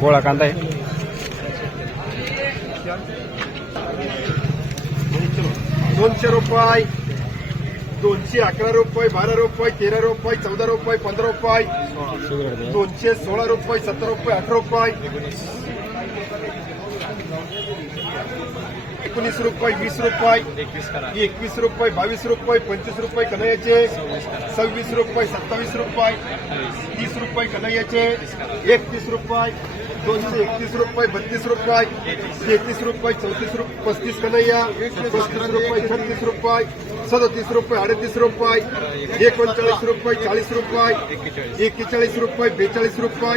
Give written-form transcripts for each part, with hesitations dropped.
गोळा कांदा आहे 200 रुपये 211 रुपये 12 रुपये 13 रुपये 14 रुपये 15 रुपये 216 रुपये 17 रुपये 18 रुपये 19 रुपये 20 रुपये 21 रुपये 22 रुपये 25 रुपये कन्हैयाचे 26 रुपये 27 रुपये 30 रुपये कन्हैयाचे 31 रुपये 231 रुपये 32 रुपये 33 रुपये 34 रुपये 35 कन्हैया 35 रुपये 36 रुपये 37 रुपये 38 रुपये 39 रुपये 40 रुपये 41 रुपये 42 रुपये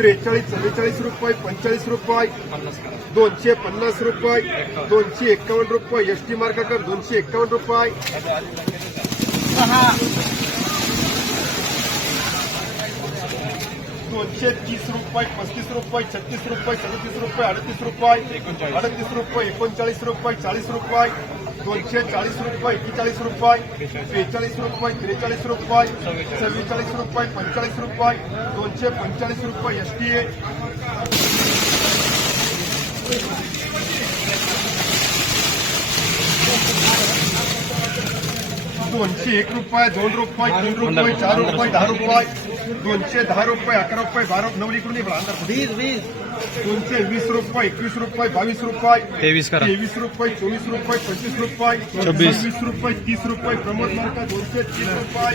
43 44 रुपये 45 रुपये 250 रुपये 251 रुपये एसटी मार्गाकर 251 रुपये 230 रुपये 35 रुपये 36 रुपये 37 रुपये 38 रुपये 38 रुपये 39 रुपये 40 रुपये 240 रुपये 41 रुपये 42 रुपये 43 रुपये 44 रुपये 45 रुपये 245 रुपये एसटी 201 रुपये 2 रुपये 3 रुपये 4 रुपये 10 रुपये 210 रुपये 11 रुपये 12 9 इकडून 220 रुपये 21 रुपये 22 रुपये 23 रुपये 24 रुपये 25 रुपये 26 रुपये 30 रुपये प्रमोद मार्का 230 रुपये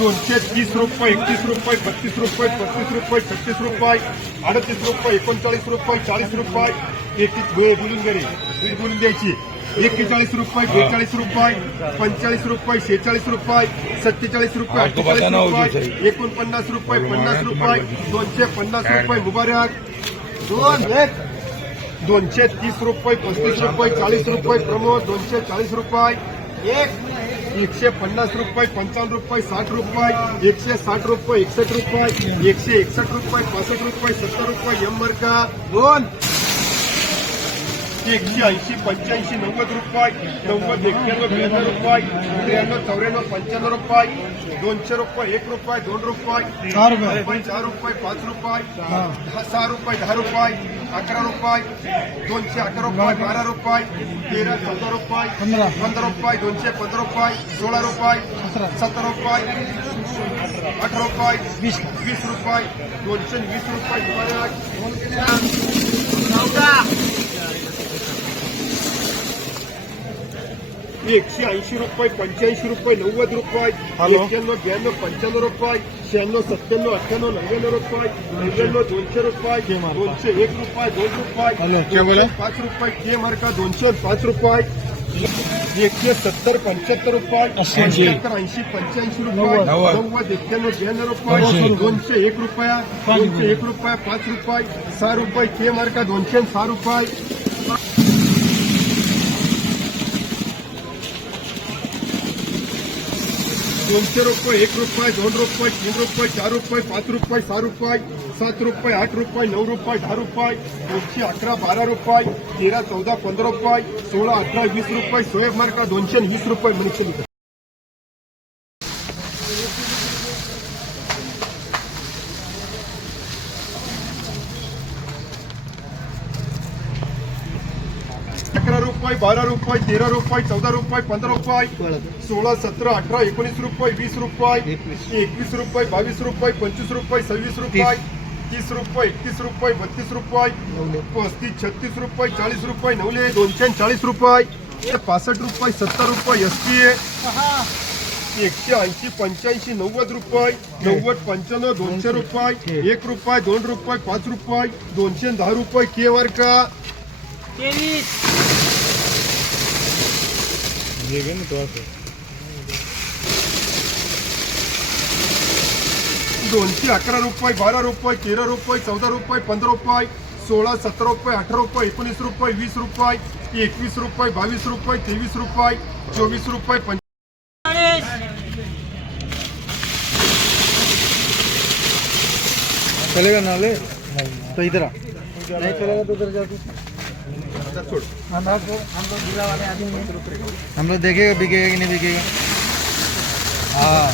230 रुपये 31 रुपये 32 रुपये 35 रुपये 36 रुपये 38 रुपये 39 रुपये 40 रुपये एक बोलून गेले बोलून द्यायची 41 रुपये 42 रुपये 45 रुपये 46 रुपये 47 रुपये 48 रुपये 49 रुपये 50 रुपये 250 रुपये मुबारक 230 रुपये 35 रुपये 40 रुपये प्रमोद 240 रुपये 150 रुपये 55 रुपये 60 रुपये 160 रुपये 61 रुपये 161 रुपये 65 रुपये 70 रुपये एम मार्का 180 85 90 रुपये 90 91 92 रुपये 93 94 95 रुपये 200 रुपये 1 रुपये 2 रुपये 4 रुपये 4 रुपये 5 रुपये 6 रुपये 10 रुपये 11 रुपये 211 रुपये 12 रुपये 13 14 रुपये 15 रुपये 215 रुपये 16 रुपये 17 रुपये 18 रुपये 20 रुपये 220 रुपये 180 रुपये 85 रुपये 90 रुपये 91 92 95 रुपये 96 97 98 99 रुपये 99 200 रुपये 201 रुपये 2 रुपये 5 रुपये के मार्का 205 रुपये 170 75 रुपये 80 85 रुपये 90 91 92 रुपये 201 रुपया 201 रुपया 5 रुपये 6 रुपये के मार्का 206 रुपये 200 रुपये 1 रुपये 2 रुपये 3 रुपये 4 रुपये 5 रुपये 6 रुपये 7 रुपये 8 रुपये 9 रुपये 10 रुपये 211 12 रुपये 13 14 15 रुपये 16 18 20 रुपये सोहेब मार्का 220 रुपये मनुष्य रुपये 12 रुपये 13 रुपये 14 रुपये 15 रुपये 16 17 18 19 रुपये 20 रुपये 21 रुपये 22 रुपये 25 रुपये 26 रुपये 30 रुपये 31 रुपये 32 रुपये 35 36 रुपये 40 रुपये 240 रुपये 65 रुपये 70 रुपये एसटी 180 85 90 रुपये 90 95 200 रुपये 1 रुपये 2 रुपये 5 रुपये 210 रुपये के वर का 211 रुपये 12 रुपये 13 रुपये 14 रुपये 15 रुपये 16 17 रुपये 18 रुपये 19 रुपये 20 रुपये 21 रुपये 22 रुपये 23 रुपये 24 रुपये 45 चलेगा नाले तो इधर आ नहीं चलेगा तो उधर जा तू छोड़ हम लोग जिला वाले आदमी हैं हम लोग देखेगा बिकेगा कि नहीं बिकेगा हाँ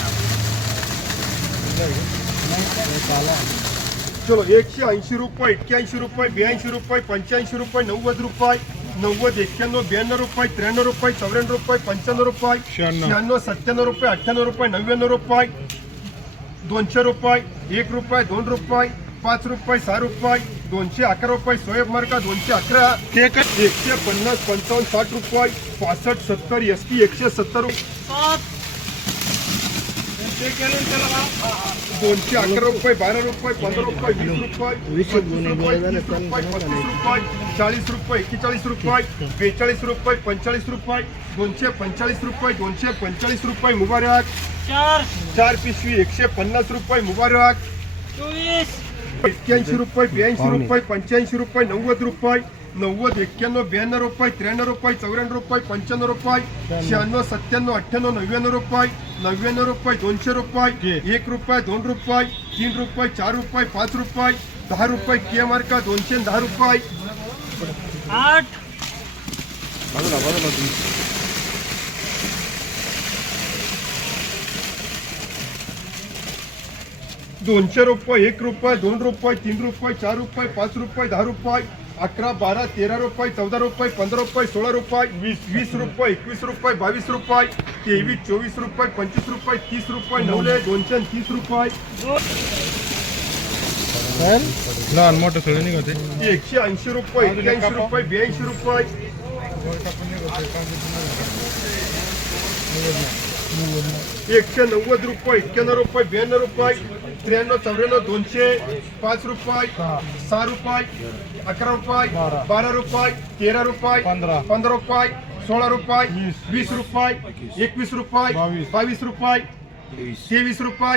चलो 180 रुपये 81 रुपये 82 रुपये 85 रुपये 90 रुपये 90 91 92 रुपये 93 रुपये 94 रुपये 95 रुपये 96 97 रुपये 98 रुपये 99 रुपये 200 रुपये 1 रुपये 2 रुपये 5 रुपये 6 रुपये 211 रुपये सोयब मार्का 211 150 55 60 रुपये 65 70 एसटी 170 रुपये 211 रुपये 12 रुपये 15 रुपये 20 रुपये 30 रुपये 35 रुपये 40 रुपये 41 रुपये 42 रुपये 45 रुपये 245 रुपये 245 रुपये मुबारक 4 पिशवी 150 रुपये मुबारक 81 रुपये 82 रुपये 85 रुपये 90 रुपये 90 91 92 रुपये 93 रुपये 94 रुपये 95 रुपये 96 97 98 99 रुपये 99 रुपये 200 रुपये 1 रुपये 2 रुपये 3 रुपये 4 रुपये 5 रुपये 10 रुपये के मार्का 210 रुपये 8 200 रुपये 1 रुपये 2 रुपये 3 रुपये 4 रुपये 5 रुपये 10 रुपये 11 12 13 रुपये 14 रुपये 15 रुपये 16 रुपये 20 रुपये 21 रुपये 22 रुपये 23 24 रुपये 25 रुपये 30 रुपये 230 रुपये लहान मोठं सगळं निघते 180 रुपये 81 रुपये 82 रुपये 190 रुपये 91 रुपये 92 रुपये 93 94 200 5 रुपये 6 रुपये 11 रुपये 12 रुपये 13 रुपये 15 रुपये 16 रुपये 20 रुपये 21 रुपये 22 रुपये 23 रुपये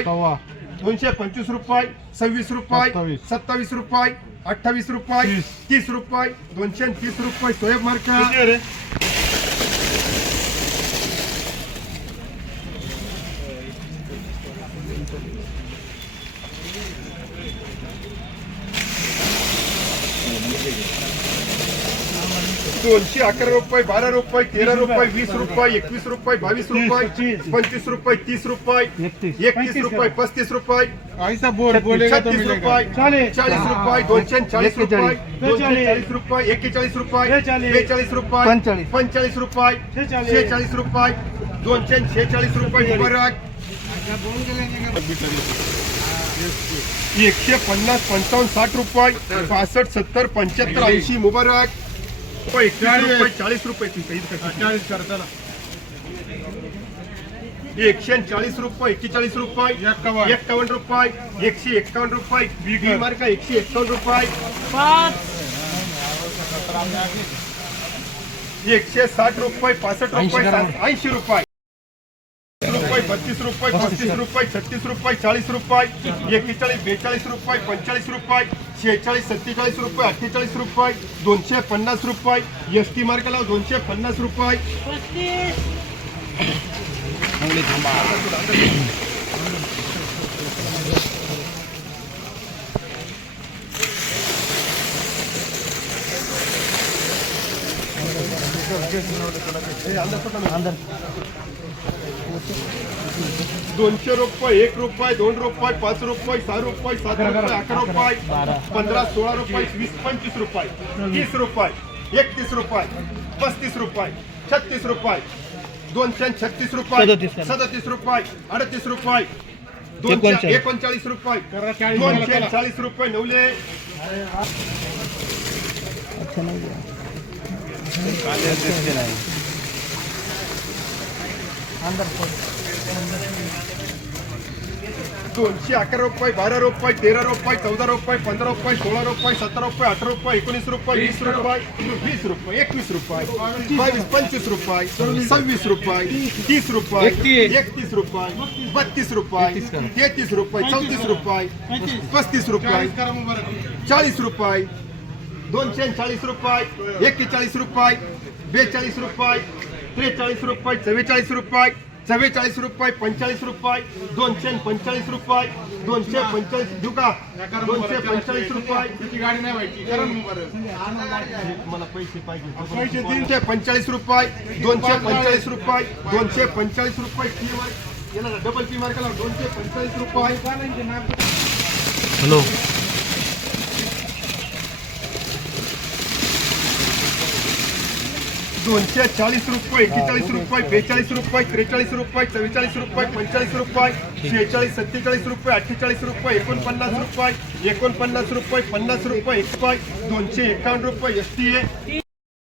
225 रुपये 26 रुपये 27 रुपये 28 रुपये 30 रुपये 230 रुपये सोयब मार्का 211 रुपये 12 रुपये 13 रुपये 20 रुपये 21 रुपये 22 रुपये 25 रुपये 30 रुपये 31 रुपये 35 रुपये ऐसा बोल बोलेगा तो 36 मिलेगा रुपये 40 रुपये 240 रुपये 240 रुपये 41 रुपये 42 रुपये 45 रुपये 46 रुपये 246 रुपये मुबारक 150 55 60 रुपये 65 70 75 80 मुबारक 41 रुपये 40 रुपये 40 करता ना 140 रुपये 41 रुपये 51 रुपये 151 रुपये बी मार्का 151 रुपये 160 रुपये 65 रुपये 80 रुपये 32 रुपये 35 रुपये 36 रुपये 40 रुपये 41 42 रुपये 45 रुपये 46 47 रुपये 48 रुपये 250 रुपये एसटी मार्काला 250 रुपये 200 रुपये 1 रुपये 2 रुपये 5 रुपये 6 रुपये 7 रुपये 11 रुपये 15 16 रुपये 20 25 रुपये 30 रुपये 31 रुपये 35 रुपये 36 रुपये 236 रुपये 37 रुपये 38 रुपये 239 रुपये 240 रुपये नवले 211 रुपये 12 रुपये 13 रुपये 14 रुपये 15 रुपये 16 रुपये 17 रुपये 18 रुपये 19 रुपये 20 रुपये 20 रुपये 21 रुपये 22 25 रुपये 26 रुपये 30 रुपये 31 रुपये 32 रुपये 33 रुपये 34 रुपये 35 रुपये 40 रुपये 240 रुपये 41 रुपये 42 रुपये 43 रुपये 44 रुपये 44 रुपये 44 रुपये 45 रुपये 245 रुपये 245 देऊ का 245 रुपये गाडी नाही व्हायची मला पैसे पाहिजे 345 रुपये 245 रुपये 245 रुपये फी वर याला डबल फी मार्काला 245 रुपये हॅलो 240 रुपये 41 रुपये 42 रुपये 43 रुपये 44 रुपये 45 रुपये 46 47 रुपये 48 रुपये 49 रुपये 49 रुपये 50 रुपये 251 रुपये STA